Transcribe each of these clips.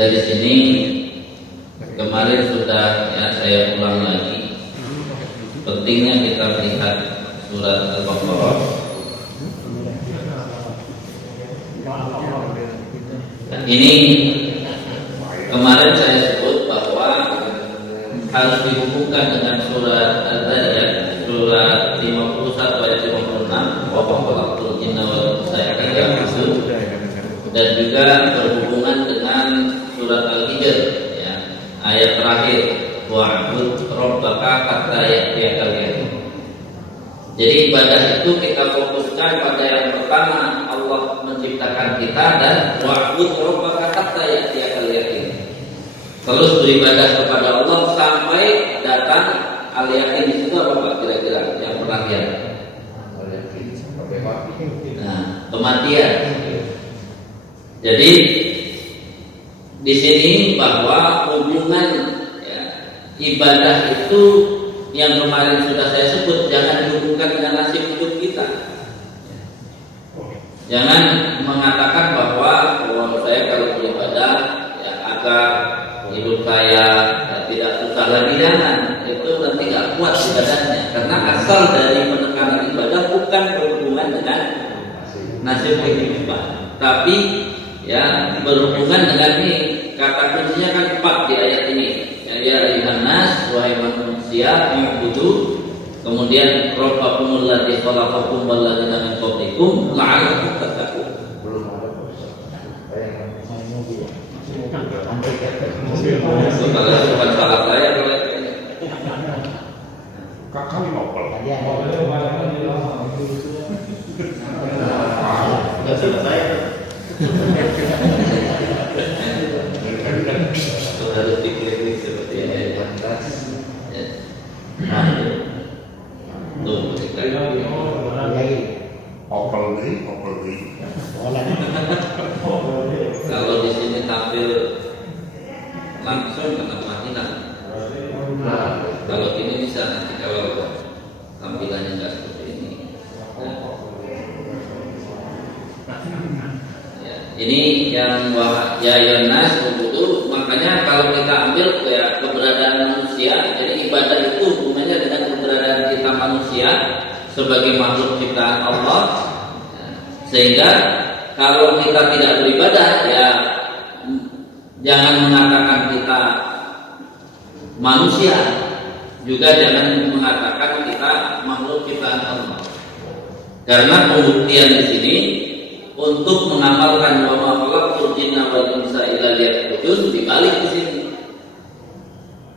Dari sini kemarin sudah saya ulang lagi, pentingnya kita melihat surat Al-Baqarah. Dan ini kemarin saya sebut bahwa harus dihubungkan dengan surat Al-Zariyat, surat 51 ayat 56, wa khalaqtul jinna wal insa illa liya'budun, dan juga berhubungan dengan surat Al-Hijr, ya, ayat terakhir, wa'bud rabbaka hatta ya'tiyakal yaqin. Jadi ibadah itu kita fokuskan pada yang pertama, Allah menciptakan kita, dan wa'bud rabbaka hatta ya'tiyakal yaqin. Terus beribadah kepada Allah sampai datang al-yaqin. Di situ apa Pak kira-kira yang pernah lihat? Nah, kematian. Jadi di sini bahwa hubungan, ya, ibadah itu yang kemarin sudah saya sebut, jangan dihubungkan dengan nasib hidup kita. Jangan mengatakan bahwa saya kalau beribadah ya agar hidup saya tidak susah lagi, jangan. Itu nanti nggak kuat ibadahnya, karena asal dari penekanan ibadah bukan berhubungan dengan nasib kehidupan, tapi ya berhubungan dengan ini. Kata kuncinya kan 4 di ayat ini. Ya ayuhan nas, wahai manusia, i'budu, kemudian rabbakumul ladzi khalaqakum wal ladzina min qablikum la'allakum tattaqun. Belum ada. Kalau bukan salah saya kalau ini. Kami ngobrol. Sudah selesai. Harus diklik seperti ini. Nah, tuh kalau di sini tampil langsung kenapa hilang? Nah, kalau ini bisa nanti kalau tampilannya nggak seperti ini. Ya, ini yang ya Yonas itu, makanya kalau kita ambil ya keberadaan manusia, jadi ibadah itu hubungannya dengan keberadaan kita manusia sebagai makhluk ciptaan Allah. Ya, sehingga kalau kita tidak beribadah, ya jangan mengatakan kita manusia, juga jangan mengatakan kita makhluk ciptaan Allah. Karena pembuktian di sini untuk mengamalkan wa ma khalaqtul jinna wal insa illa liya'budun dibalik di sini.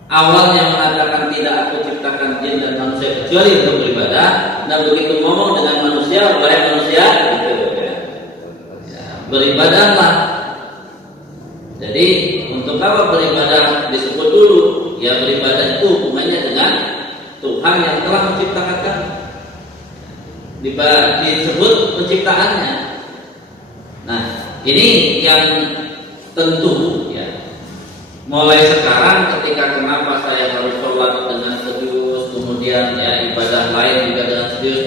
Awalnya mengatakan tidak aku ciptakan jin dan manusia kecuali untuk beribadah, dan begitu ngomong dengan manusia, wahai manusia, gitu, ya, beribadahlah. Jadi untuk apa beribadah disebut dulu? Ya beribadah itu hubungannya dengan Tuhan yang telah menciptakan kamu. Disebut penciptaannya. Nah, ini yang tentu ya. Mulai sekarang ketika kenapa saya harus sholat dengan serius, kemudian ya ibadah lain juga dengan serius,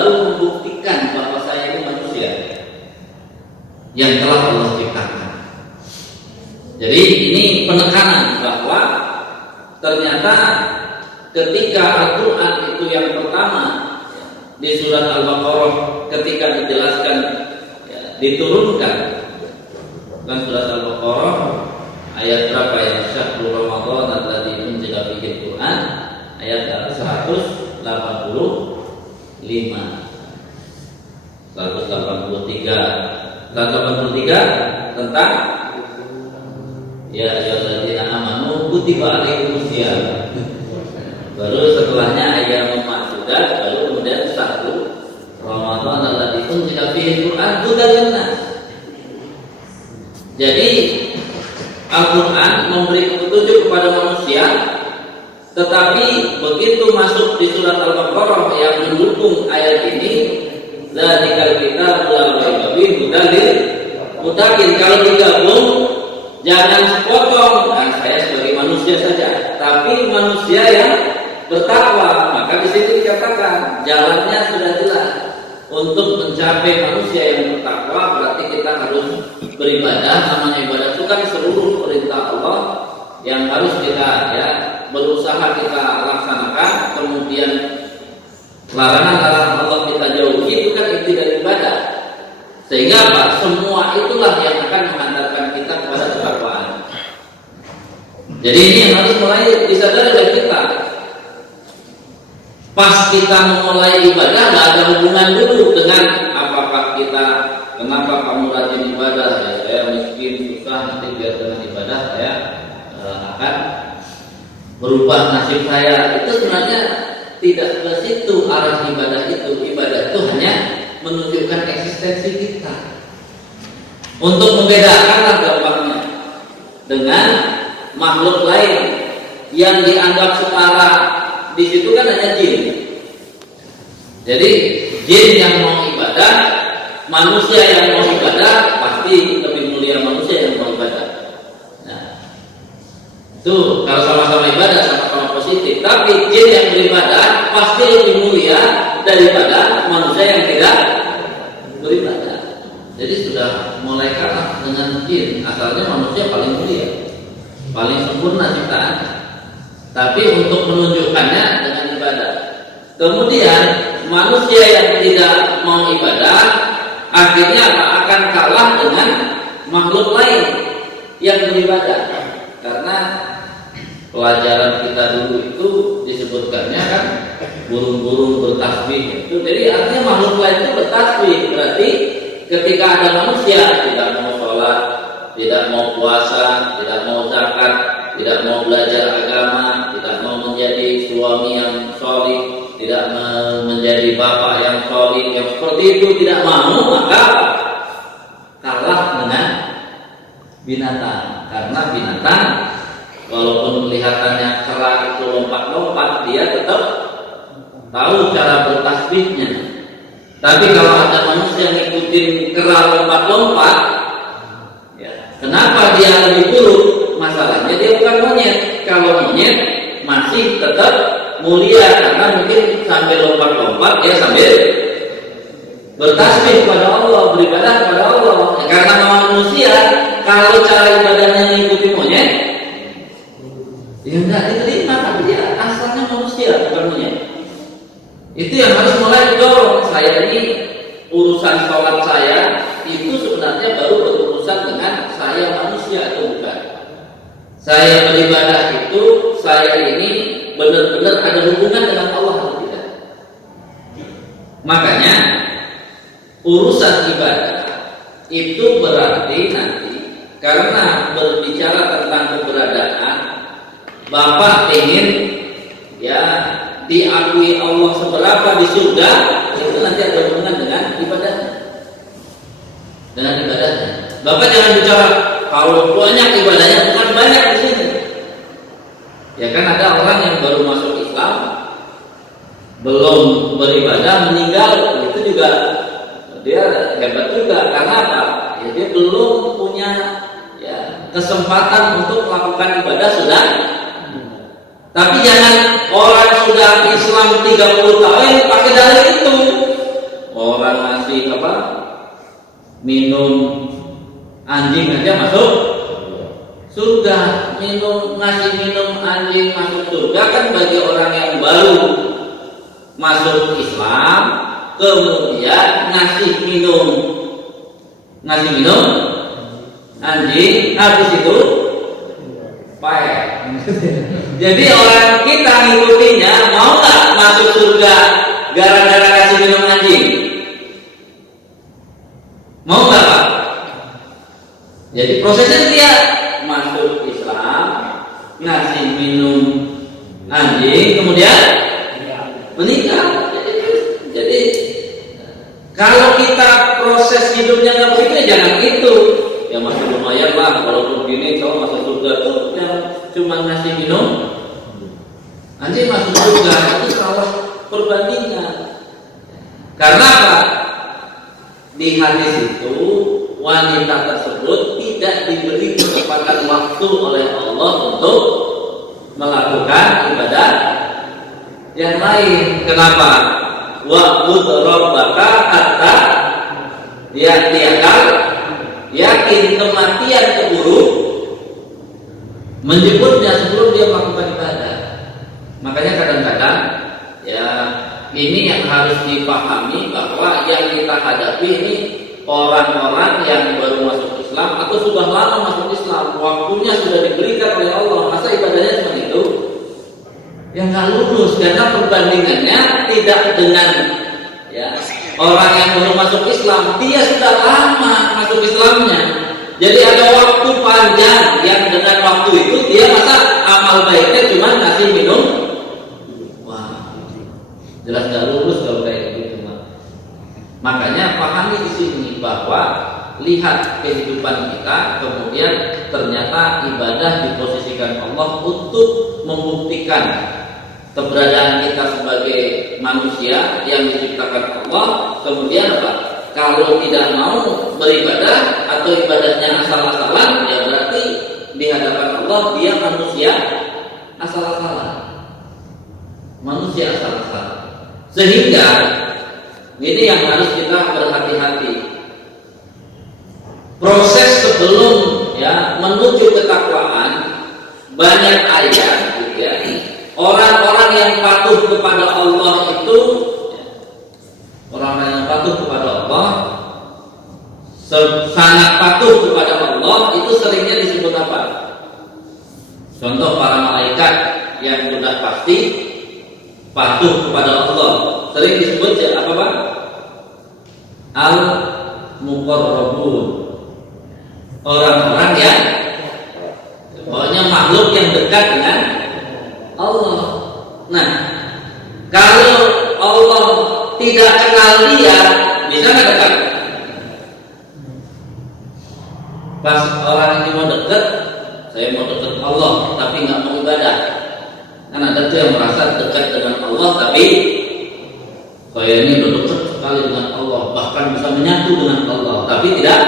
baru membuktikan bahwa saya ini manusia yang telah Allah ciptakan. Jadi ini penekanan bahwa ternyata ketika Al-Quran itu yang pertama di surat Al-Baqarah ketika dijelaskan diturunkan dan surat Al-Baqarah ayat berapa ya? Syahrul Ramadan alladzi unzila fihi Al-Quran, ayat 185 tentang ya ayyuhalladzina amanu kutiba alaikumusiyam. Baru setelahnya ayat ma'dudat, baru kemudian satu Ramadan alladzi unzila fihi Al-Quran hudan linnas. Jadi Al-Quran memberi petunjuk kepada manusia, tetapi begitu masuk di surat Al-Baqarah yang mendukung ayat ini, dzalikal kitabul la raiba fihi hudan lil muttaqin. Kalau digabung jangan sepotong, nah, saya sebagai manusia saja, tapi manusia yang bertakwa. Maka di sini dikatakan jalannya sudah jelas. Untuk mencapai manusia yang bertakwa berarti kita harus beribadah. Namanya ibadah itu kan seluruh perintah Allah yang harus kita berusaha kita laksanakan. Kemudian larangan-larangan Allah kita jauhi, itu kan inti dari ibadah. Sehingga apa? Semua itulah yang akan menghantarkan kita kepada ketakwaan. Jadi ini yang harus mulai disadari oleh kita. Pas kita memulai ibadah, nggak ada hubungan dulu dengan apakah kita, kenapa kamu rajin ibadah, ya saya miskin susah, nanti biar dengan ibadah saya akan berubah nasib saya. Itu sebenarnya tidak ke situ arah ibadah itu. Ibadah itu hanya menunjukkan eksistensi kita. Untuk membedakanlah gampangnya dengan makhluk lain yang dianggap setara. Di situ kan hanya jin. Jadi jin yang mau ibadah, manusia yang mau ibadah pasti lebih mulia manusia yang mau ibadah. Nah, itu kalau sama-sama ibadah sama-sama positif. Tapi jin yang beribadah pasti lebih mulia daripada manusia yang tidak beribadah. Jadi sudah mulai kalah dengan jin. Asalnya manusia paling mulia, paling sempurna ciptaan. Tapi untuk menunjukkannya dengan ibadah. Kemudian manusia yang tidak mau ibadah akhirnya akan kalah dengan makhluk lain yang beribadah. Karena pelajaran kita dulu itu disebutkannya kan burung-burung bertasbih. Itu jadi artinya makhluk lain itu bertasbih. Berarti ketika ada manusia tidak mau sholat, tidak mau puasa, tidak mau zakat, tidak mau belajar agama, tidak mau menjadi suami yang sholih, tidak mau menjadi bapak yang sholih, yang seperti itu tidak mau, maka kalah dengan binatang. Karena binatang walaupun kelihatannya kera itu lompat-lompat, dia tetap tahu cara bertasbihnya. Tapi kalau ada manusia yang ngikutin kera lompat-lompat, ya, kenapa dia lebih buruk? Masalahnya dia bukan monyet. Kalau monyet masih tetap mulia karena mungkin sambil lompat-lompat dia sambil bertasbih kepada Allah, beribadah kepada Allah. Ya, karena manusia kalau cara ibadahnya mengikuti monyet, ya enggak diterima. Tapi dia asalnya manusia bukan monyet. Itu yang harus mulai didorong. Saya ini urusan sholat saya itu sebenarnya baru berurusan dengan saya manusia atau bukan. Saya beribadah itu, saya ini benar-benar ada hubungan dengan Allah atau tidak. Makanya urusan ibadah itu berarti nanti karena berbicara tentang keberadaan, Bapak ingin ya diakui Allah seberapa di surga, itu nanti ada hubungan dengan ibadahnya. Dengan ibadahnya. Bapak jangan bicara kalau banyak ibadahnya, bukan banyak di sini. Ya kan ada orang yang baru masuk Islam, belum beribadah meninggal, itu juga dia hebat juga. Karena apa? Ya, dia belum punya kesempatan untuk melakukan ibadah sudah. Tapi jangan orang sudah Islam 30 tahun pakai dalil itu. orang ngasih apa? Minum anjing aja masuk surga. Ngasih minum anjing masuk surga kan bagi orang yang baru masuk Islam, kemudian ngasih minum anjing, habis itu pahit. Jadi orang kita ngikutinya mau nggak masuk surga gara-gara kasih minum anjing? Mau nggak Pak? Jadi prosesnya dia masuk Islam, ngasih minum anjing, kemudian meninggal. Jadi kalau kita proses hidupnya nggak begitu, ya jangan itu. Ya masih lumayan lah, kalau begini kalau masuk surga tuh yang cuma ngasih minum anjing masuk surga, itu salah perbandingan. Karena apa? Di hadis itu wanita tersebut tidak diberi kesempatan waktu oleh Allah untuk melakukan ibadah yang lain. Kenapa? Wa'bud rabbaka hatta ya'tiyakal yakin, kematian keburu menjemputnya sebelum dia melakukan ibadah. Makanya kadang-kadang ya ini yang harus dipahami, bahwa yang kita hadapi ini orang-orang yang baru masuk Islam atau sudah lama masuk Islam, waktunya sudah diberikan oleh Allah, masa ibadahnya cuma itu? Yang nggak lulus, karena perbandingannya tidak dengan ya orang yang baru masuk Islam, dia sudah lama masuk Islamnya. Jadi ada waktu panjang yang dengan waktu itu dia masa amal baiknya cuma ngasih minum. Wah, jelas nggak lulus kalau kayak gitu. Makanya pahami di sini bahwa lihat kehidupan kita, kemudian ternyata ibadah diposisikan Allah untuk membuktikan keberadaan kita sebagai manusia yang diciptakan Allah. Kemudian apa? Kalau tidak mau beribadah atau ibadahnya asal-asalan, ya berarti di hadapan Allah dia manusia asal-asalan. Manusia asal-asalan. Sehingga ini yang harus kita berhati-hati. Proses sebelum ya menuju ketakwaan banyak ayat gitu ya. Orang-orang yang patuh kepada Allah itu, orang-orang yang patuh kepada Allah, sangat patuh kepada Allah, itu seringnya disebut apa? Contoh para malaikat yang sudah pasti patuh kepada Allah, sering disebut ya apa Pak? Al-Muqarrabun, orang-orang yang pokoknya makhluk yang dekat dengan Allah. Nah, kalau Allah tidak kenal dia, bisa nggak dekat? Pas orang ini mau dekat, saya mau dekat Allah, tapi nggak mau ibadah. Kan ada tuh yang merasa dekat dengan Allah, tapi saya ini udah dekat sekali dengan Allah, bahkan bisa menyatu dengan Allah, tapi tidak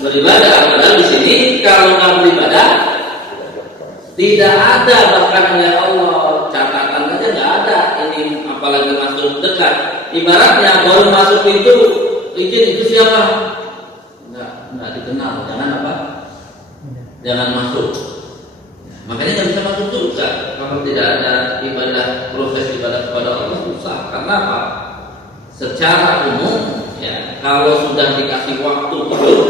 beribadah. Padahal di sini kalau nggak beribadah, tidak ada bahkan oleh Allah, catatan aja nggak ada. Ini apalagi masuk dekat. Ibaratnya baru masuk pintu, izin itu siapa? Nggak dikenal. Jangan apa? Jangan masuk. Makanya nggak bisa masuk surga kalau tidak ada ibadah, proses ibadah kepada Allah susah. Karena apa? Secara umum, ya kalau sudah dikasih waktu hidup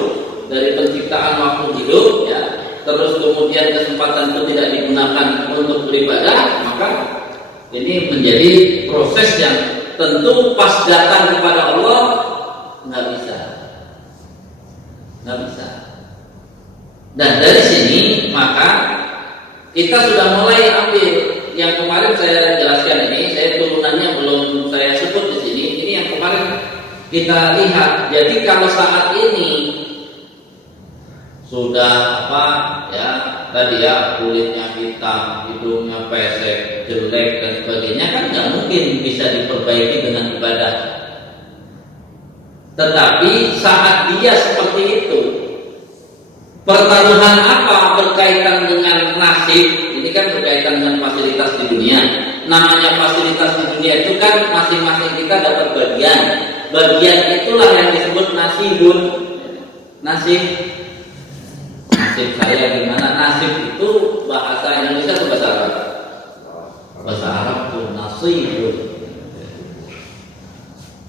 dari penciptaan waktu hidup, ya terus kemudian kesempatan itu tidak digunakan untuk beribadah, maka ini menjadi proses yang tentu pas datang kepada Allah nggak bisa. Dan dari sini maka kita sudah mulai ambil yang kemarin saya jelaskan ini, saya turunannya belum saya sebut di sini. Ini yang kemarin kita lihat. Jadi kalau saat ini sudah apa ya tadi ya kulitnya hitam, hidungnya pesek, jelek dan sebagainya, kan nggak mungkin bisa diperbaiki dengan ibadah. Tetapi saat dia seperti itu, pertaruhan apa berkaitan dengan nasib? Ini kan berkaitan dengan fasilitas di dunia. Namanya fasilitas di dunia itu kan masing-masing kita dapat bagian. bagian itulah yang disebut nasibun. Nasib saya gimana? Nasib itu bahasa Indonesia atau bahasa Arab? Bahasa Arab tuh nasibun.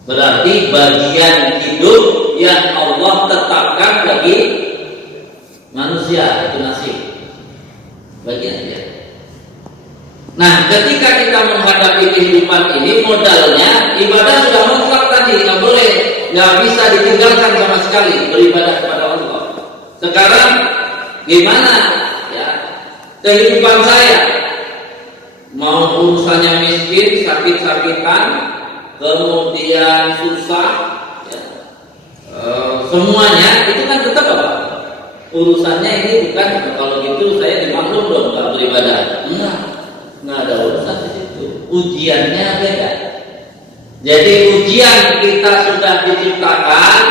Berarti bagian hidup yang Allah tetapkan bagi manusia, itu nasib. Bagian dia. Nah, ketika kita menghadapi kehidupan ini, modalnya ibadah sudah mutlak tadi, nggak boleh, nggak bisa ditinggalkan sama sekali beribadah kepada Allah. Sekarang gimana ya kehidupan saya? Mau urusannya miskin, sakit-sakitan, kemudian susah, ya, semuanya itu kan tetap apa? Urusannya ini bukan kalau gitu saya dimaklum dong nggak beribadah. Nggak ada urusan di situ. Ujiannya beda. Jadi ujian kita sudah diciptakan,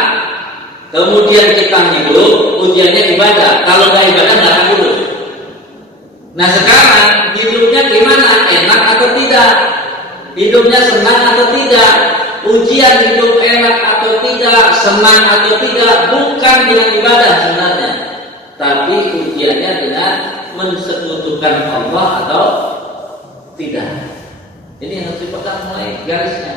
kemudian kita hidup, ujiannya ibadah. Kalau nggak ibadah nggak akan hidup. Nah sekarang hidupnya gimana? Enak atau tidak? Hidupnya senang atau tidak? Ujian hidup enak atau tidak, senang atau tidak, bukan dengan ibadah sebenarnya, tapi ujiannya dengan mensekutukan Allah atau tidak. Ini yang harus dipegang mulai garisnya.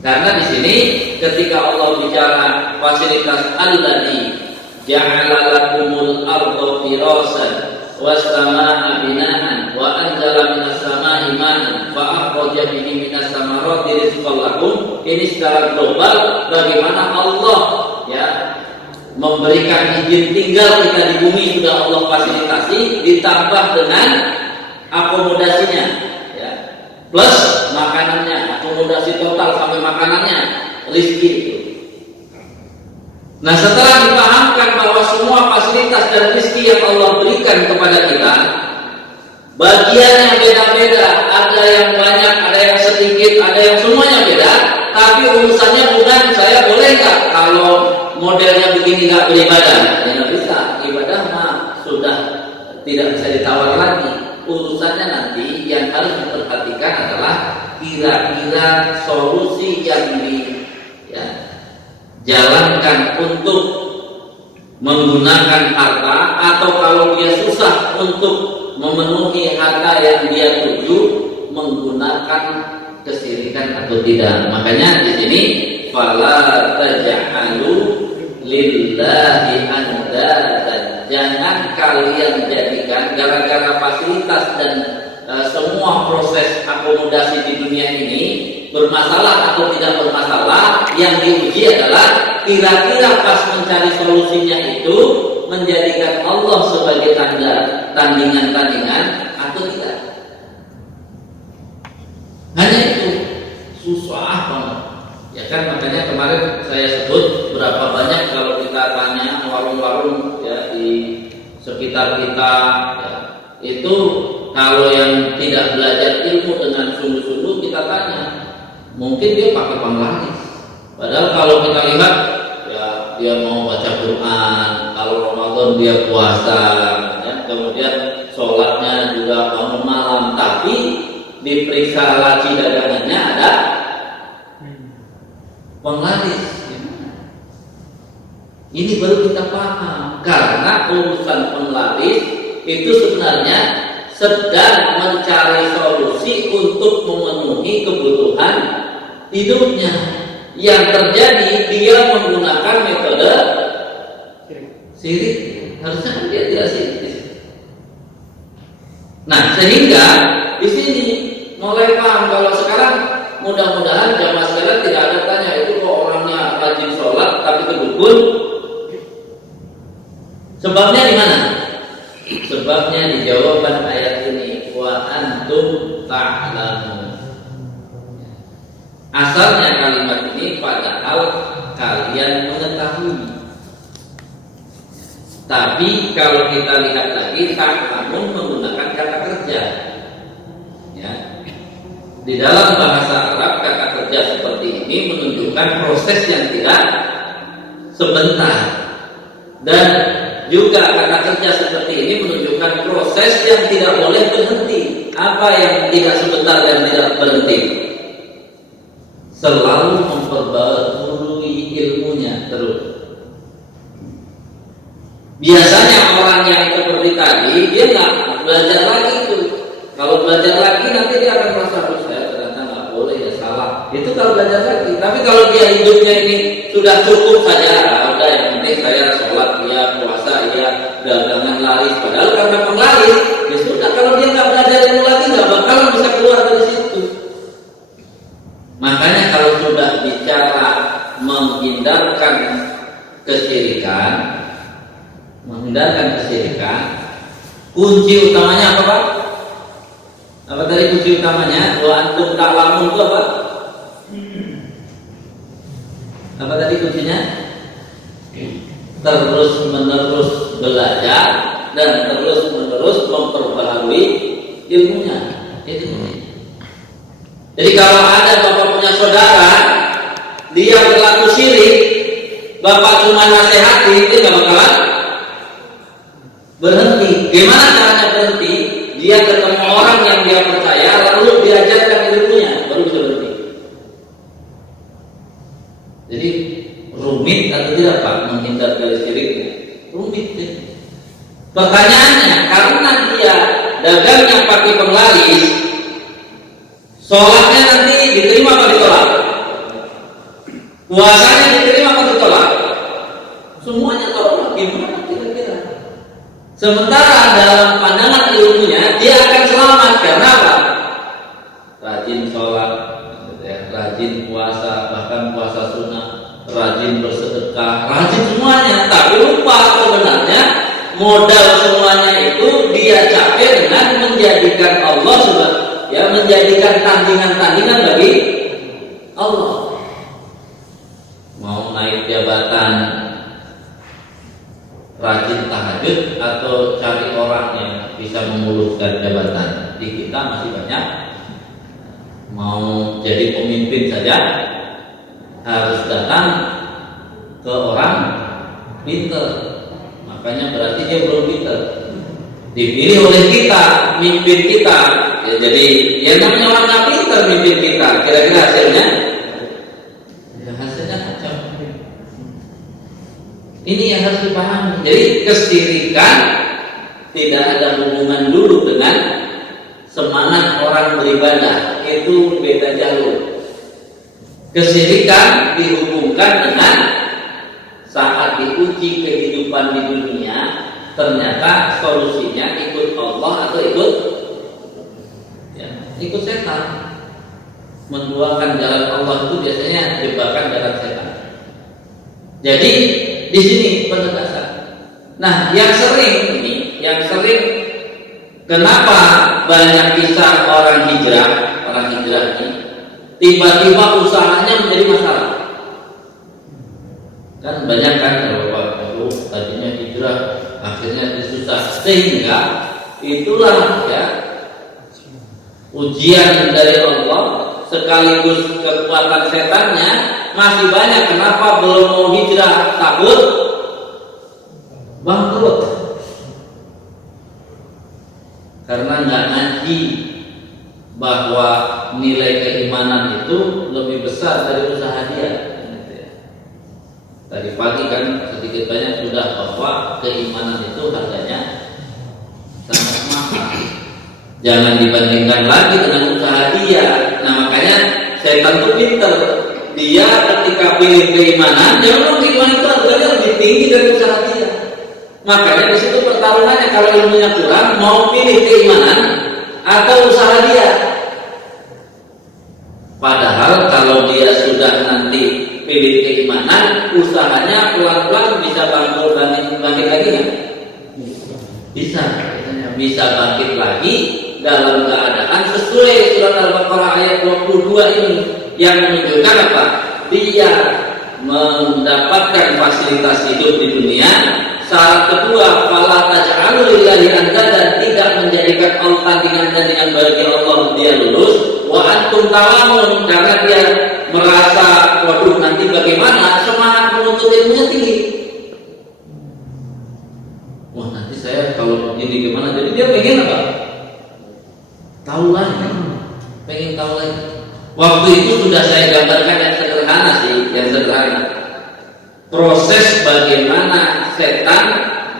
Karena di sini ketika Allah bicara fasilitas alladzi ja'ala lakumul arda firasan was samaa'a binaan wa anzala minas samaa'i ma'an fa akhraja bihi minas samarati rizqan lakum. Ini secara global bagaimana Allah ya memberikan izin tinggal kita di bumi sudah Allah fasilitasi, ditambah dengan akomodasinya ya, plus makanannya, akomodasi total sampai makanannya, rezeki itu. Nah setelah dipahamkan bahwa semua fasilitas dan rezeki yang Allah berikan kepada kita bagiannya beda-beda, ada yang banyak, ada yang sedikit, ada yang semuanya beda, tapi urusannya bukan saya boleh nggak kalau modelnya begini nggak beribadah, ya nggak bisa. Ibadah mah sudah tidak bisa ditawar lagi. Urusannya nanti yang harus diperhatikan adalah kira-kira solusi yang dijalankan untuk menggunakan harta, atau kalau dia susah untuk memenuhi harta yang dia tuju, menggunakan kesirikan atau tidak. Makanya di sini fala taj'alu lillahi andadan. Jangan kalian jadikan gara-gara fasilitas dan semua proses akomodasi di dunia ini bermasalah atau tidak bermasalah, yang diuji adalah kira-kira pas mencari solusinya itu menjadikan Allah sebagai tandingan-tandingan atau tidak. Hanya itu susah banget. Ya kan, makanya kemarin saya sebut berapa banyak kalau kita tanya warung-warung ya di sekitar kita ya, itu kalau yang tidak belajar ilmu dengan sungguh-sungguh kita tanya, mungkin dia pakai penglaris. Padahal kalau kita lihat ya dia mau baca Quran, kalau Ramadan dia puasa, ya, kemudian sholatnya juga bangun malam, tapi diperiksa laci dagangannya ada penglaris. Ini baru kita paham, karena urusan penglaris itu sebenarnya sedang mencari solusi untuk memenuhi kebutuhan hidupnya. Yang terjadi dia menggunakan metode sirik. Harusnya kan dia tidak sirik. Nah, sehingga di sini mulai paham kalau sekarang mudah-mudahan jamaah sekalian tidak ada tanya itu kok orangnya rajin sholat tapi kedukun. Sebabnya di mana? Sebabnya di jawaban ayat ini, wa antum ta'lamun. Asalnya kalimat ini padahal kalian mengetahui. Tapi kalau kita lihat lagi, ta'lamun menggunakan kata kerja. Ya. Di dalam bahasa Arab kata kerja seperti ini menunjukkan proses yang tidak sebentar. Dan juga kata kerja seperti ini menunjukkan proses yang tidak boleh berhenti. Apa yang tidak sebentar dan tidak berhenti? selalu memperbarui ilmunya terus. Biasanya orang yang seperti tadi dia nggak belajar lagi itu. Kalau belajar lagi nanti dia akan merasa saya ternyata nggak boleh ya salah. Itu kalau belajar lagi. Tapi kalau dia hidupnya ini sudah cukup saja, udah yang penting saya sholat ya, puasa ya, dagangan laris. Padahal karena penglaris, ya sudah. Kalau dia nggak belajar ilmu lagi nggak bakalan bisa keluar dari situ. Makanya kalau sudah bicara menghindarkan kesyirikan, kunci utamanya apa Pak? Apa tadi kunci utamanya? Wa antum ta'lamun itu apa? Apa tadi kuncinya? Terus menerus belajar dan terus menerus memperbaharui ilmunya. Itu kuncinya. Jadi kalau ada bapak punya saudara, dia berlaku syirik, bapak cuma nasihati, dia nggak bakalan berhenti. Gimana caranya berhenti? Dia ketemu orang yang dia percaya, lalu diajarkan ilmunya, baru bisa berhenti. Jadi rumit atau tidak Pak menghindar dari syiriknya? Rumit ya. Pertanyaannya, karena dia dagangnya pakai penglaris, sholatnya nanti diterima atau ditolak? Puasanya diterima atau ditolak? Semuanya tolak. Gimana kira-kira? Sementara dalam pandangan ilmunya dia akan selamat karena apa? Rajin sholat, rajin puasa, bahkan puasa sunnah, rajin bersedekah, rajin semuanya. Tapi lupa sebenarnya modal semuanya itu dia capai dengan menjadikan Allah menjadikan tandingan-tandingan bagi Allah. Mau naik jabatan, rajin tahajud atau cari orang yang bisa memuluskan jabatan. Di kita masih banyak. Mau jadi pemimpin saja harus datang ke orang pintar. Makanya berarti dia belum pintar. Dipilih oleh kita, mimpin kita. Ya, jadi yang namanya orang nggak pintar mimpin kita. Kira-kira hasilnya? Ya, hasilnya kacau. Ini yang harus dipahami. Jadi kesyirikan tidak ada hubungan dulu dengan semangat orang beribadah. Itu beda jalur. Kesyirikan dihubungkan dengan saat diuji kehidupan di dunia, ternyata solusinya ikut Allah atau ikut setan. Menduakan jalan Allah itu biasanya jebakan jalan setan. Jadi di sini penegasan. Nah, yang sering kenapa banyak kisah orang hijrah ini tiba-tiba usahanya menjadi masalah. Kan banyak kan kalau tadinya hijrah akhirnya susah, sehingga itulah ya ujian dari Allah sekaligus kekuatan setannya masih banyak. Kenapa belum mau hijrah? Takut bangkrut karena nggak ngaji bahwa nilai keimanan itu lebih besar dari usaha dia. Tadi pagi kan sedikit banyak sudah bahwa keimanan itu harganya sangat mahal. Jangan dibandingkan lagi dengan usaha dia. Nah, makanya setan itu pintar. Dia ketika pilih keimanan, dia memang keimanan itu harganya lebih tinggi dari usaha dia. Makanya di situ pertarungannya, kalau ilmunya kurang, mau pilih keimanan atau usaha dia. Padahal kalau dia sudah nanti pilih keimanan, usahanya pelan-pelan bisa bangkit lagi kan? Bisa bangkit lagi dalam keadaan sesuai surat Al-Baqarah ayat 22 ini yang menunjukkan apa? Dia mendapatkan fasilitas hidup di dunia. Syarat kedua, fala taj'alu lillahi andadan, tidak menjadikan Allah tandingan-tandingan bagi Allah, dia lulus. Wa antum ta'lamun, karena dia merasa waduh nanti bagaimana, semangat menuntut ilmunya tinggi. Wah, nanti saya kalau ini gimana? Jadi dia pengen apa? Tahu lagi, pengen tahu lagi. Waktu itu sudah saya gambarkan yang sederhana sih, yang sederhana. Proses bagaimana setan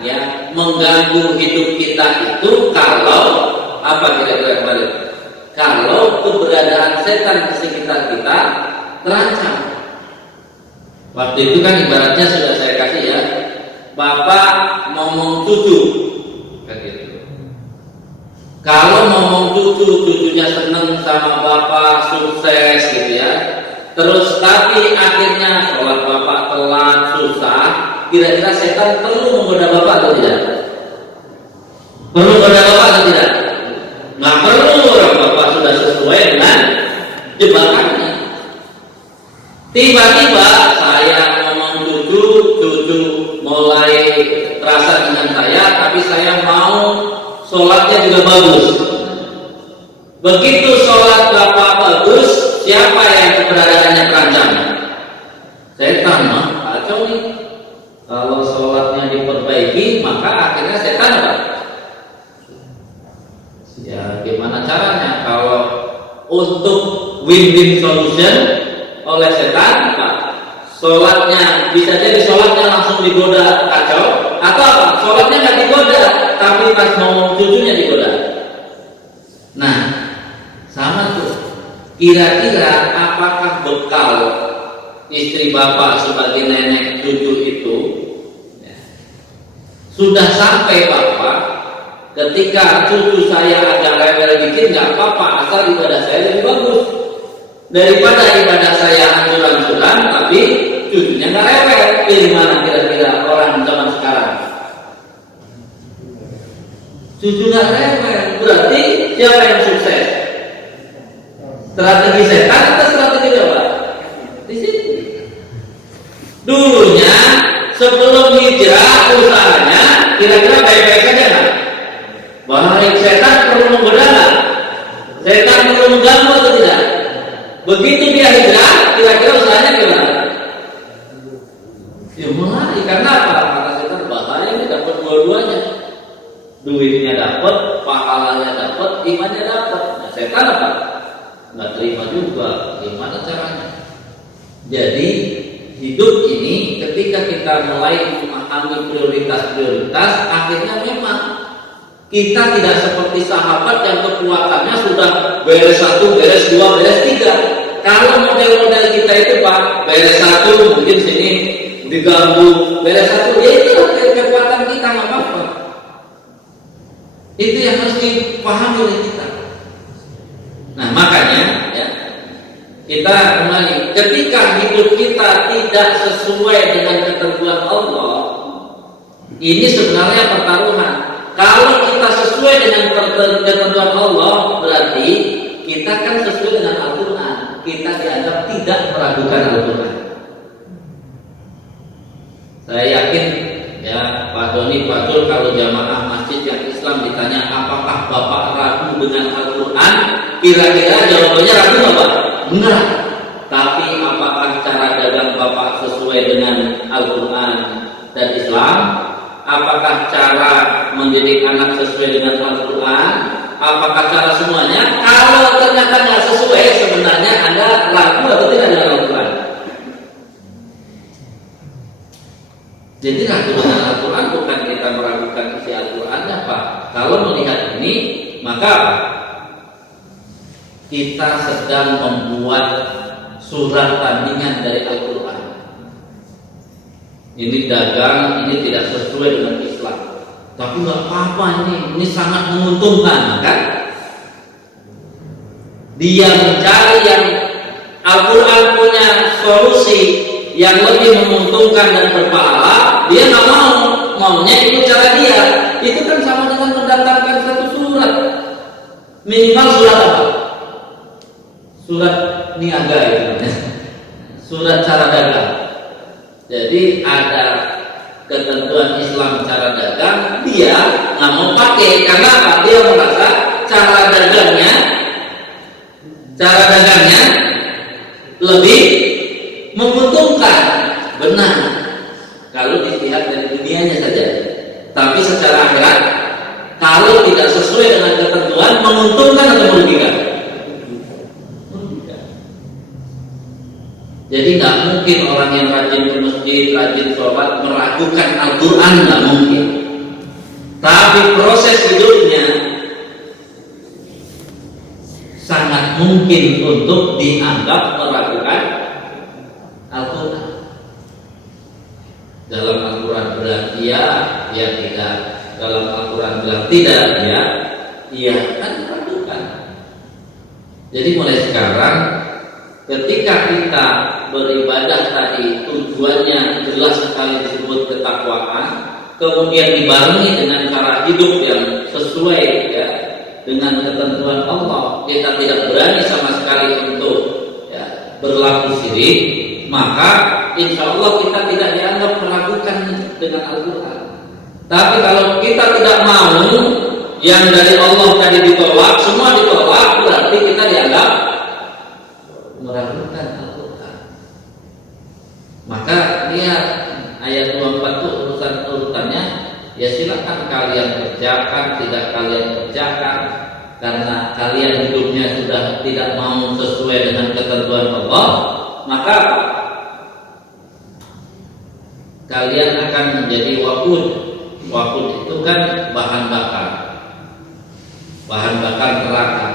ya mengganggu hidup kita itu kalau apa kira-kira balik? Kalau keberadaan setan di sekitar kita terancam. Waktu itu kan ibaratnya sudah saya kasih ya, bapak ngomong cucu, kayak gitu. Kalau ngomong cucunya seneng sama bapak, sukses gitu ya. Terus tapi akhirnya sholat bapak telat, susah. Kira-kira setan perlu menggoda bapak atau tidak? Perlu menggoda bapak atau tidak? Nggak perlu, orang bapak sudah sesuai dengan jebakannya. Tiba-tiba saya ngomong cucu mulai terasa dengan saya, tapi saya mau sholatnya juga bagus. Begitu sholat bapak bagus, siapa yang keberadaannya terancam? Setan, kacau nih. Kalau sholatnya diperbaiki, maka akhirnya setan apa? Ya gimana caranya? Kalau untuk win-win solution oleh setan, Pak, sholatnya bisa jadi sholatnya langsung digoda kacau, atau apa? Sholatnya nggak digoda, tapi pas ngomong cucunya digoda. Nah, sama tuh. Kira-kira apakah bekal istri bapak sebagai nenek cucu itu ya, sudah sampai bapak? Ketika cucu saya agak rewel dikit nggak apa-apa, asal ibadah saya lebih bagus daripada ibadah saya hancur-hancuran, tapi cucunya nggak rewel. Pilih mana kira-kira orang zaman sekarang? Cucu nggak rewel, berarti siapa yang sukses? Strategi setan atau strategi apa? Di sini. Dulunya sebelum hijrah usahanya kira-kira baik-baik saja nggak? Baik, setan perlu menggoda nggak? Setan perlu mengganggu atau tidak? Begitu dia hijrah, kira-kira usahanya gimana? Ya mulai, karena apa? Karena setan bahaya, dia dapat dua-duanya. Duitnya dapat, pahalanya dapat, imannya dapat. Nah, setan apa? Nggak terima juga. Gimana caranya? Jadi hidup ini ketika kita mulai memahami prioritas-prioritas, akhirnya memang kita tidak seperti sahabat yang kekuatannya sudah beres 1, beres 2, beres 3. Kalau model-model kita itu Pak, beres 1 mungkin sini diganggu, beres 1 ya itu kekuatan kita, nggak apa-apa. Itu yang harus dipahami oleh kita. Nah makanya ya, kita kembali, ketika hidup kita tidak sesuai dengan ketentuan Allah, ini sebenarnya pertaruhan. Kalau kita sesuai dengan ketentuan Allah, berarti kita kan sesuai dengan Al-Quran. Kita dianggap tidak meragukan Al-Quran. Saya yakin ya Pak Doni, Pak Jul, kalau jamaah masjid yang Islam ditanya apakah Bapak ragu dengan Al-Quran, kira-kira jawabannya ragu Bapak? Enggak. Tapi apakah cara dagang Bapak sesuai dengan Al-Quran dan Islam? Apakah cara mendidik anak sesuai dengan Al-Quran? Apakah cara semuanya? Kalau ternyata nggak sesuai, sebenarnya Anda ragu atau tidak dengan Al-Quran? Jadi ragu dengan Al-Quran bukan kita meragukan isi Al-Qurannya Pak. Kalau melihat ini, maka kita sedang membuat surat tandingan dari Al-Quran. Ini dagang, ini tidak sesuai dengan Islam. Tapi nggak apa-apa, ini sangat menguntungkan, kan? Dia mencari yang Al-Quran punya solusi yang lebih menguntungkan dan berpahala, dia nggak maunya itu cara dia. Itu kan sama dengan mendatangkan satu surat. Minimal surat apa? Surat niaga itu, surat cara dagang. Jadi ada ketentuan Islam cara dagang, dia nggak mau pakai karena apa? Dia merasa cara dagangnya lebih menguntungkan. Benar kalau dilihat dari dunianya saja, tapi secara akhirat kalau tidak sesuai dengan ketentuan menguntungkan atau merugikan? Jadi nggak mungkin orang yang rajin ke masjid, rajin sholat meragukan Al-Quran, nggak mungkin. Tapi proses hidupnya sangat mungkin untuk dianggap meragukan Al-Quran. Dalam Al-Quran bilang iya, dia tidak. Dalam Al-Quran bilang tidak, dia iya, kan meragukan. Jadi mulai sekarang ketika kita beribadah tadi tujuannya jelas sekali disebut ketakwaan, kemudian dibarengi dengan cara hidup yang sesuai ya dengan ketentuan Allah, kita tidak berani sama sekali untuk ya, berlaku syirik, maka insya Allah kita tidak dianggap meragukan dengan Al-Quran. Tapi kalau kita tidak mau yang dari Allah tadi ditolak, semua ditolak, berarti kita dianggap meragukan Al-Quran. Maka lihat ayat 24 itu urutannya, ya silakan kalian kerjakan, tidak kalian kerjakan, karena kalian hidupnya sudah tidak mau sesuai dengan ketentuan Allah, maka kalian akan menjadi waqud. Waqud itu kan bahan bakar neraka.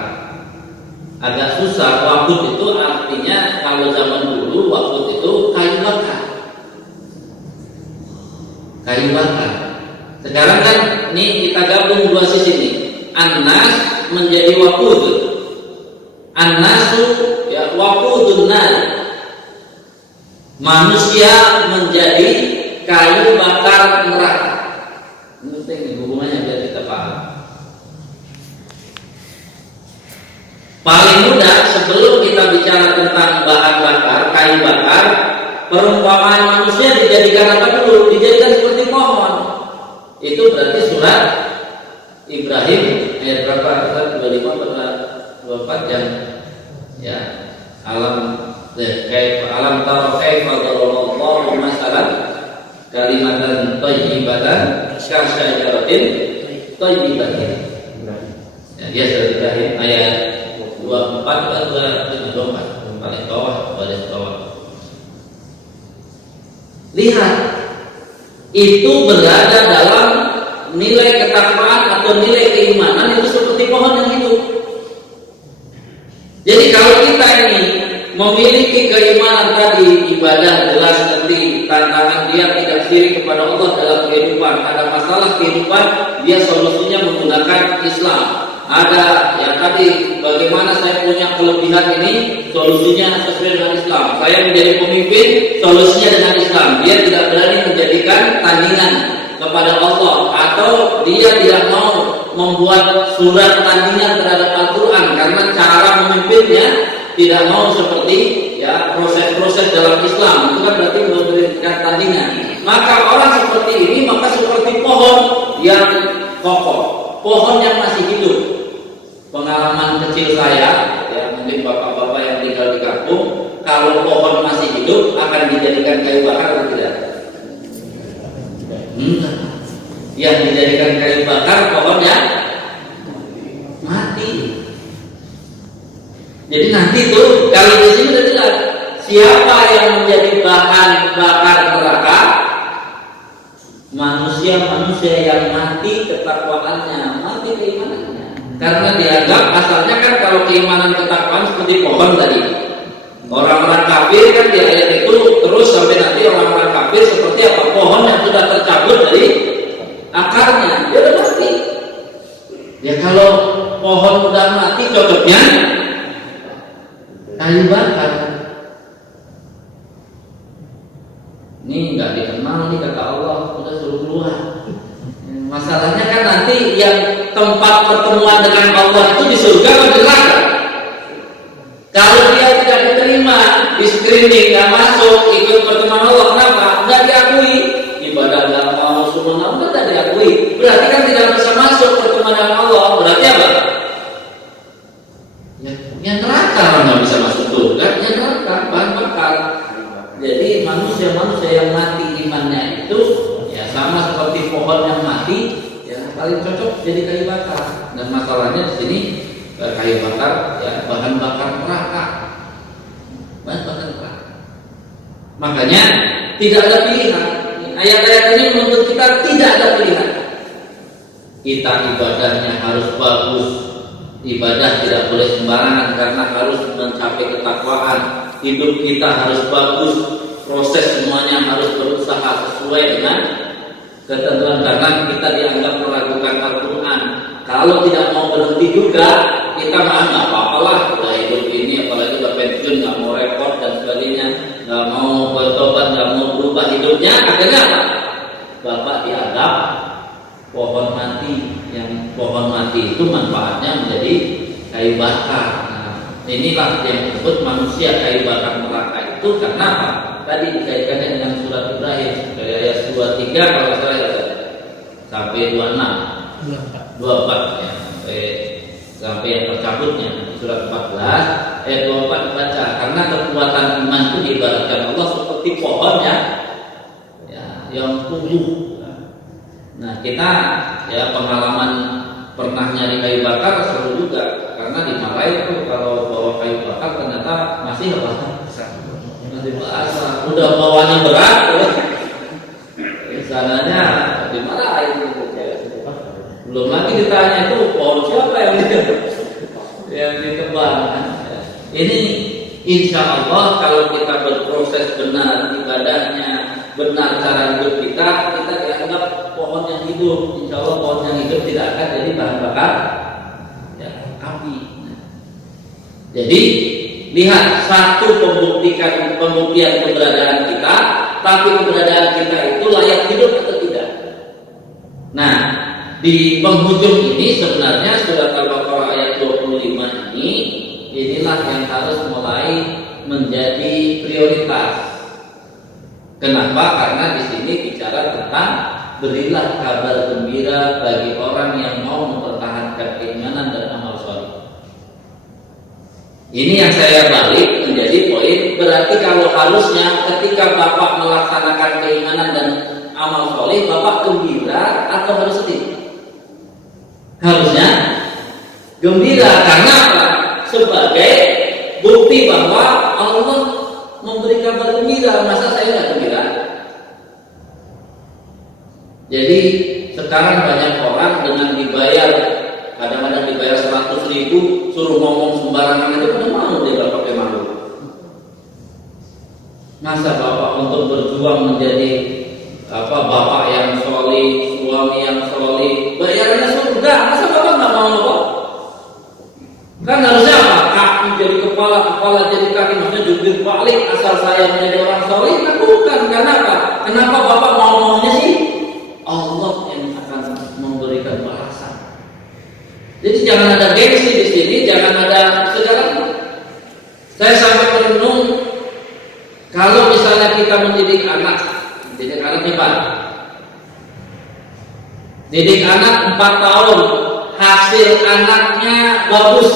Agak susah. Waqud itu artinya kalau zaman dulu waqud itu kayu bakar. Sekarang kan ini kita gabung dua sisi nih. An-nas menjadi waqud. An-nasu ya waqudun nar. Manusia menjadi kayu bakar neraka. Ini penting hubungannya biar kita paham. Paling mudah sebelum kita bicara tentang bahan bakar, kayu bakar, perumpamaan manusia dijadikan apa dulu? Dijadikan seperti pohon. Itu berarti surat Ibrahim ayat berapa? Surat 25 atau 24 ya. Alam tara kaifa darallahu masalan kalimatan thayyibatan kasyajaratin thayyibatin. Ya, dia surat Ibrahim ayat 24 atau 25 paling bawah, baris bawah. Lihat, itu berada dalam nilai ketakwaan atau nilai keimanan itu seperti pohon yang hidup. Jadi kalau kita ini memiliki keimanan tadi, ibadah jelas nanti, tantangan dia tidak syirik kepada Allah dalam kehidupan, ada masalah kehidupan, dia solusinya menggunakan Islam. Ada yang tadi bagaimana saya punya kelebihan ini, solusinya sesuai dengan Islam. Saya menjadi pemimpin, solusinya dengan Islam. Dia tidak berani menjadikan tandingan kepada Allah, atau dia tidak mau membuat surat tandingan terhadap Al-Quran karena cara memimpinnya tidak mau seperti ya proses-proses dalam Islam. Itu kan berarti memberikan tandingan. Maka orang seperti ini maka seperti pohon yang kokoh, pohon yang masih hidup. Pengalaman kecil saya, ya mungkin bapak-bapak yang tinggal di kampung, kalau pohon masih hidup akan dijadikan kayu bakar atau tidak? Enggak. Yang dijadikan kayu bakar pohonnya mati. Jadi nanti tuh kalau di sini sudah jelas siapa yang menjadi bahan bakar neraka? Manusia-manusia yang mati ketakwaannya, mati keimanannya. Karena dianggap asalnya kan kalau keimanan ketakwaan seperti pohon tadi. Orang-orang kafir kan di ayat itu terus sampai nanti orang-orang kafir seperti apa? Pohon yang sudah tercabut dari akarnya, dia udah mati. Ya kalau pohon udah mati cocoknya kayu bakar. Ini nggak dikenal nih kata Allah, udah suruh keluar. Masalahnya kan nanti yang tempat pertemuan dengan Allah itu di surga atau di neraka. Kalau dia tidak diterima, di screening, nggak masuk, ikut pertemuan Allah, kenapa? Nggak diakui. Ibadah nggak mau, semua nggak diakui. Berarti kan tidak bisa masuk pertemuan dengan Allah. Berarti apa? Ya neraka nggak bisa masuk surga, ya neraka, bahan bakar. Jadi manusia-manusia yang mati imannya itu ya sama seperti pohon yang mati, ya paling cocok jadi kayu bakar. Dan masalahnya di sini kayu bakar ya bahan bakar neraka. Bahan bakar neraka. Makanya tidak ada pilihan. Ayat-ayat ini menuntut kita tidak ada pilihan. Kita ibadahnya harus bagus. Ibadah tidak boleh sembarangan karena harus mencapai ketakwaan. Hidup kita harus bagus. Proses semuanya harus berusaha sesuai dengan ketentuan karena kita dianggap meragukan Al-Quran. Kalau tidak mau berhenti juga, kita nggak apa-apalah. Udah hidup ini, apalagi udah pensiun, nggak mau repot dan sebagainya, nggak mau bertobat, nggak mau berubah hidupnya. Akhirnya apa? Bapak dianggap pohon mati. Yang pohon mati itu manfaatnya menjadi kayu bakar. Nah, inilah yang disebut manusia kayu bakar neraka itu karena apa? Tadi dikaitkannya dengan surat Ibrahim dari ayat 23 kalau saya sampai 26, 24 ya, sampai yang tercabutnya surat 14 ayat 24 baca karena kekuatan iman itu diibaratkan Allah seperti pohon ya yang tumbuh. Nah kita ya pengalaman pernah nyari kayu bakar seru juga karena dimarahin tuh kalau bawa kayu bakar ternyata masih apa? Masih basah, udah bawanya berat tuh. Sananya dimarahin gitu. Belum lagi ditanya itu pohon siapa yang ditebang. Ini insya Allah kalau kita berproses benar ibadahnya, benar cara hidup kita dianggap pohon yang hidup. Insya Allah pohon yang hidup tidak akan jadi bahan bakar ya, api. Jadi lihat satu pembuktian keberadaan kita, tapi keberadaan kita itu layak hidup atau tidak. Nah, di penghujung ini sebenarnya surat Al-Baqarah ayat 25 inilah yang harus mulai menjadi prioritas. Kenapa? Karena di sini bicara tentang berilah kabar gembira bagi orang yang mau mempertahankan keimanan dan amal soleh. Ini yang saya balik menjadi poin. Berarti kalau harusnya ketika Bapak melaksanakan keimanan dan amal soleh, Bapak gembira atau harus sedih? Harusnya gembira. Karena apa? Sebagai bukti bahwa Allah memberi kabar gembira. Masa saya nggak gembira? Jadi sekarang banyak orang dengan dibayar, kadang-kadang dibayar 100.000 suruh ngomong sembarangan aja pada mau dia nggak pakai malu. Masa Bapak untuk berjuang menjadi bapak yang solih, suami yang solih, bayarannya surga, masa Bapak nggak mau apa? Kan harusnya apa? Kaki jadi kepala, kepala jadi kaki, maksudnya jubir balik asal saya menjadi orang solih, lakukan. Karena apa? Kenapa Bapak mau-maunya sih? Allah yang akan memberikan balasan. Jadi jangan ada gengsi di sini, jangan ada segalanya. Saya sampai merenung kalau misalnya kita mendidik anak hebat. Didik anak 4 tahun, hasil anaknya bagus.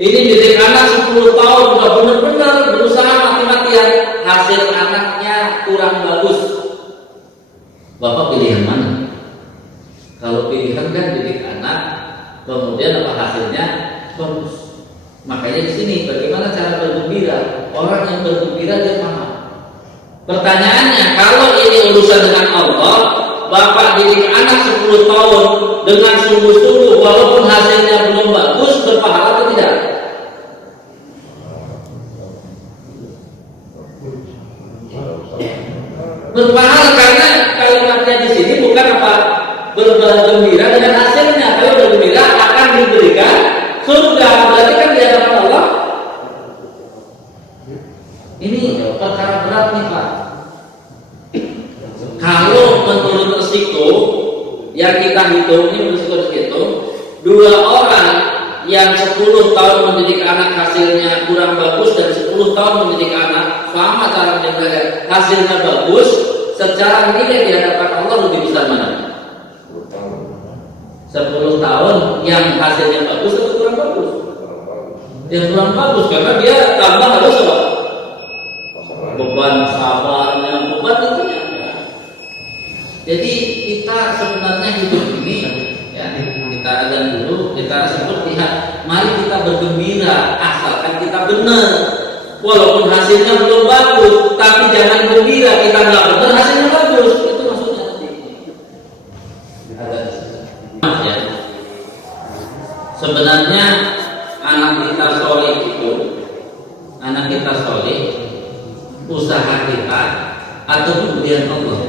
Ini didik anak 10 tahun, udah benar-benar berusaha mati-matian, hasil anaknya kurang bagus. Bapak pilih yang mana? Kalau pilihan kan didik anak, kemudian apa hasilnya bagus. Makanya di sini bagaimana cara bergembira? Orang yang bergembira dia paham. Pertanyaannya, kalau ini urusan dengan Allah, Bapak didik anak 10 tahun dengan sungguh-sungguh, walaupun hasilnya belum bagus, berpahala atau tidak? Berpahala karena kalimatnya di sini bukan apa bergembira dengan hasilnya, tapi bergembira akan diberikan surga. Berarti kan di hadapan Allah. Ini perkara berat nih Pak. Kalau menurut resiko yang kita hitung ini resiko 2 orang yang 10 tahun mendidik anak hasilnya kurang bagus dan 10 tahun mendidik anak sama cara mendidik hasilnya bagus, secara nilai di hadapan Allah lebih besar mana? 10 tahun yang hasilnya bagus atau kurang bagus? Yang kurang bagus karena dia tambah harus apa? Beban sabarnya, beban itunya. Jadi kita sebenarnya hidup ini ya, kita azan dulu, kita sebut lihat, mari kita bergembira asalkan kita benar. Walaupun hasilnya belum bagus, tapi tapi jangan gembira, kita nggak benar, hasilnya bagus. Itu maksudnya. Ya. Sebenarnya anak kita soleh itu, anak kita soleh, usaha kita atau pemberian Allah.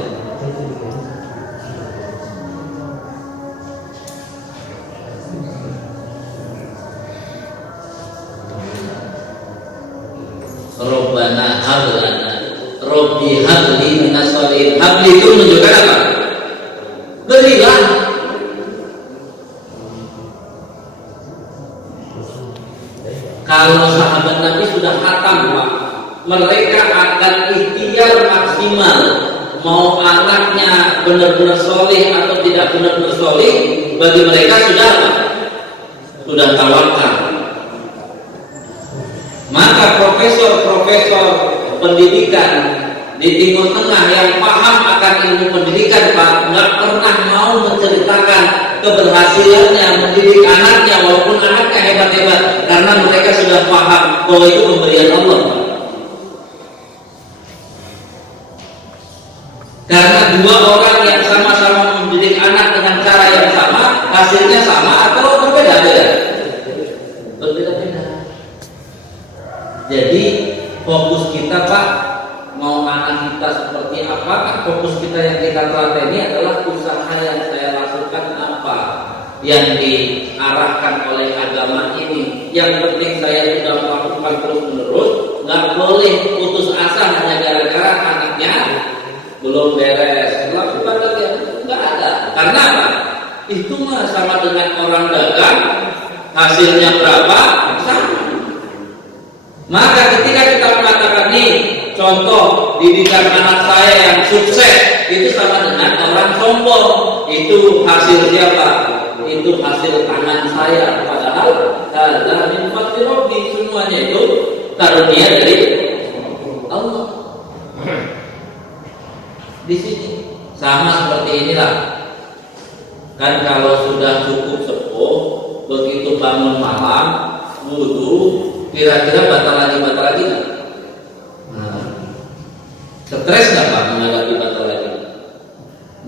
Robbana hablana Robbi habli minas sholihin. Habli itu menunjukkan apa? Berilah. Kalau sahabat Nabi sudah khatam, Pak, mereka akan ikhtiar maksimal mau anaknya benar-benar soleh atau tidak benar-benar soleh. Bagi mereka sudah apa? Sudah tawakal. Maka profesor-profesor pendidikan di Timur Tengah yang paham akan ilmu pendidikan, Pak, nggak pernah mau menceritakan keberhasilannya mendidik anaknya walaupun anaknya hebat-hebat, karena mereka sudah paham bahwa itu pemberian Allah, Pak. Karena dua orang yang sama-sama mendidik anak dengan cara yang sama, hasilnya sama atau berbeda-beda? Berbeda-beda. Jadi fokus kita, Pak, mau anak kita seperti apa, kan fokus kita yang kita teladani adalah usaha yang saya lakukan apa yang diarahkan oleh agama ini. Yang penting saya sudah melakukan terus-menerus, nggak boleh putus asa hanya gara-gara anaknya belum beres. Lakukan lagi, nggak ada. Karena apa? Itu mah sama dengan orang dagang, hasilnya berapa? Sama. Maka ketika kita mengatakan nih, contoh didikan anak saya yang sukses, itu sama dengan orang sombong. Itu hasil siapa? Itu hasil tangan saya. Padahal hadza min fadli Rabbi, semuanya itu karunia dari Allah. Di sini sama seperti inilah. Kan kalau sudah cukup sepuh, begitu bangun malam, wudu, kira-kira batal lagi nggak? Nah, stres nggak, Pak, menghadapi batal lagi?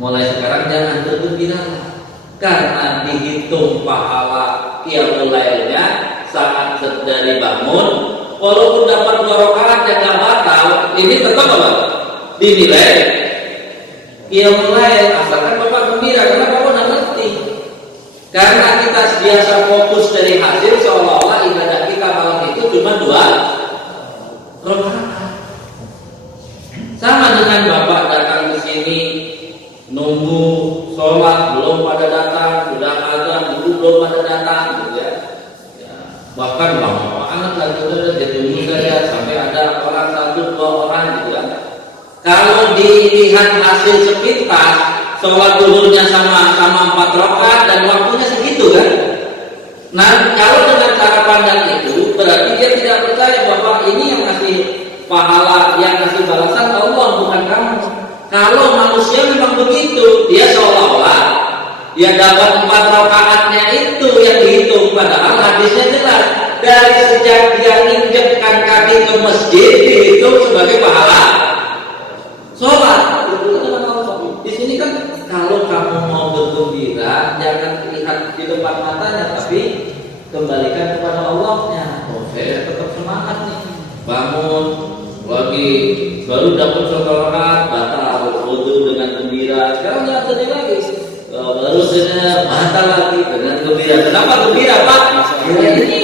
Mulai sekarang jangan bergembira, karena dihitung pahala qiyamul lailnya saat dari bangun. Walaupun dapat 2 rakaat yang nggak batal, ini tetap apa? Dinilai qiyamul lail, asalkan Bapak gembira karena Bapak nggak ngerti. Karena kita biasa fokus dari hasil, seolah-olah ibadah kita malam itu cuma 2 rakaat. Sama dengan Bapak datang ke sini nunggu sholat belum pada datang, sudah azan itu belum pada datang, gitu ya. Bahkan lama banget lagi udah ditunggu saja sampai ada orang 1-2 orang, gitu ya. Kalau dilihat hasil sepintas, sholat duhurnya sama 4 rakaat dan waktunya segitu kan. Nah, kalau dengan cara pandang itu berarti dia tidak percaya bahwa ini yang ngasih pahala, yang ngasih balasan Allah, bukan kamu. Kalau manusia memang begitu, dia seolah-olah dia dapat 4 rakaatnya itu yang dihitung, padahal hadisnya jelas dari sejak dia injekkan kaki ke masjid dihitung sebagai pahala sholat. Di sini kan kalau kamu mau bergembira, jangan lihat di depan matanya, tapi kembalikan kepada Allahnya. Oh, saya tetap semangat nih, bangun lagi baru dapat 1 rakaat batal, wudu dengan gembira. Sekarang jangan sedih lagi, baru saja batal lagi dengan gembira. Kenapa gembira, Pak? Ya, ini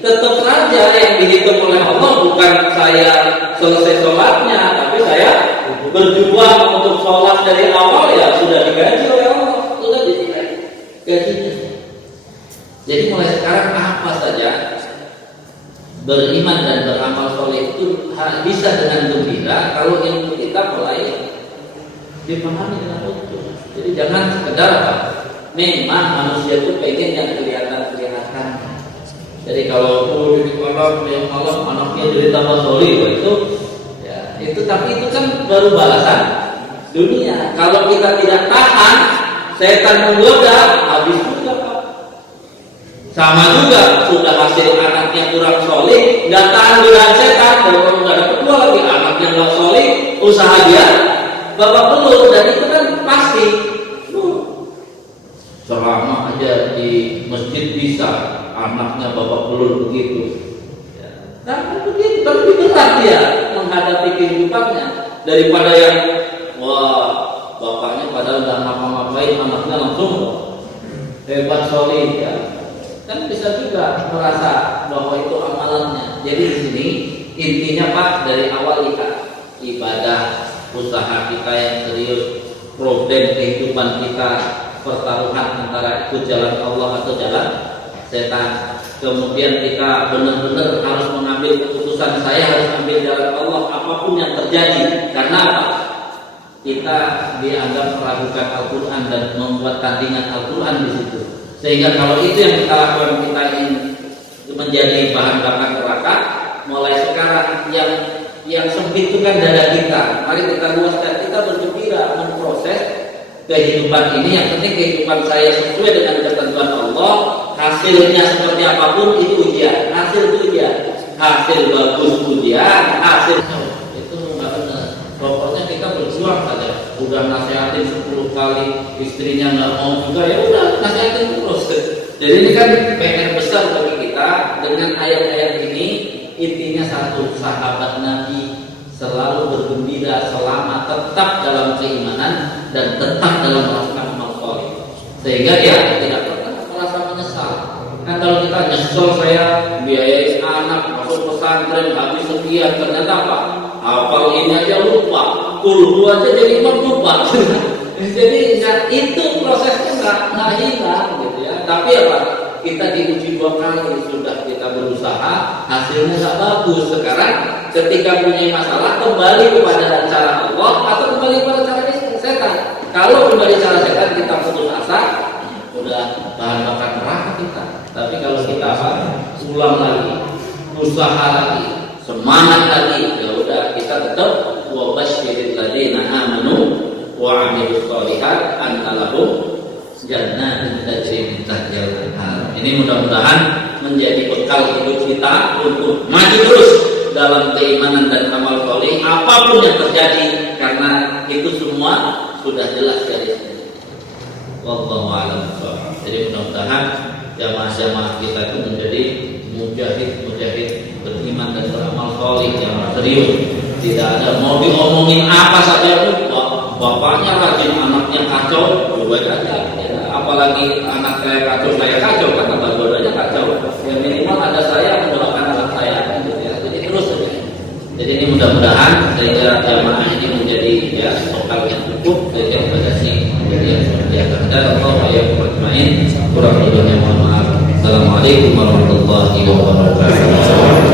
tetap saja yang dihitung oleh Allah bukan saya selesai sholatnya, tapi saya berjuang untuk sholat dari awal, ya sudah digaji oleh Allah, sudah dinilai gajinya. Jadi mulai sekarang apa saja beriman dan beramal soleh itu bisa dengan gembira kalau ilmu kita mulai dipahami dengan utuh. Jadi jangan sekedar apa, memang manusia itu pengen yang kelihatan. Jadi kalau di malam anaknya jadi tambah soleh, itu ya itu, tapi itu kan baru balasan dunia. Kalau kita tidak tahan, setan menggoda, habis juga, Pak. Sama juga, sudah hasil anaknya kurang soleh, nggak tahan godaan setan, kalau nggak dapat 2 lagi, anak anaknya nggak solid, usaha dia babak belur, dan itu kan pasti. Selama aja di masjid bisa anaknya babak belur begitu, ya. Karena begitu, kan lebih berat dia menghadapi kehidupannya daripada yang bapaknya padahal nggak ngapa-ngapain, anaknya langsung hebat solid, ya. Kan bisa juga merasa bahwa itu amalannya. Jadi di sini intinya Pak, dari awal kita ibadah, usaha kita yang serius, problem kehidupan kita, pertaruhan antara ikut jalan Allah atau jalan setan. Kemudian kita benar-benar harus mengambil keputusan, saya harus ambil jalan Allah apapun yang terjadi. Karena apa? Kita dianggap meragukan Al-Quran dan membuat tandingan Al-Quran di situ. Sehingga kalau itu yang kita lakukan, kita ingin menjadi bahan bakar neraka, mulai sekarang yang sempit itu kan dada kita. Mari kita luaskan, kita bergembira memproses kehidupan ini. Yang penting kehidupan saya sesuai dengan ketentuan Allah. Hasilnya seperti apapun itu ujian. Hasil itu ujian. Hasil bagus ujian. Hasil itu nggak benar. Pokoknya kita berjuang saja. Udah nasihatin 10 kali, istrinya nggak mau juga, ya udah nasihatin terus. Jadi ini kan PR besar bagi kita. Dengan ayat-ayat ini intinya satu, sahabat Nabi selalu bergembira selama tetap dalam keimanan dan tetap dalam melakukan amal saleh, sehingga dia tidak pernah merasa menyesal. Kan kalau kita nyesel, saya biayai anak masuk pesantren habis sekian, ternyata apa? Hafal ini aja lupa, kulhu aja jadi imam lupa. Jadi itu prosesnya nggak hilang gitu ya. Tapi apa? Kita diuji 2 kali, sudah kita berusaha, hasilnya nggak bagus. Sekarang ketika punya masalah, kembali kepada cara Allah atau kembali kepada cara setan. Kalau kembali cara setan, kita putus asa, udah bahan bakar neraka kita. Tapi kalau kita ulang lagi, usaha lagi, semangat lagi, ya udah kita tetap wa basyiril ladzina amanu wa 'amilus shalihat anna lahum jannatin tajri min tahtiha al-anhar. Ini mudah-mudahan menjadi bekal hidup kita untuk maju terus dalam keimanan dan amal saleh apapun yang terjadi, karena itu semua sudah jelas dari sini. Wallahu a'lam bishawab. Jadi mudah-mudahan jamaah-jamaah kita itu menjadi mujahid beriman dan beramal saleh yang serius. Tidak ada mau diomongin apa saja pun, bapaknya rajin, anaknya kacau, coba aja. Apalagi anak saya kacau, kan tambah dua-duanya kacau. Yang minimal ada saya mendoakan anak saya, gitu ya. Jadi terus saja. Jadi ini mudah-mudahan sehingga jamaah ini menjadi ya lokal yang cukup, sehingga bagasi menjadi yang seperti yang ada. Allah ya kurang lebihnya mohon maaf. Assalamualaikum warahmatullahi wabarakatuh.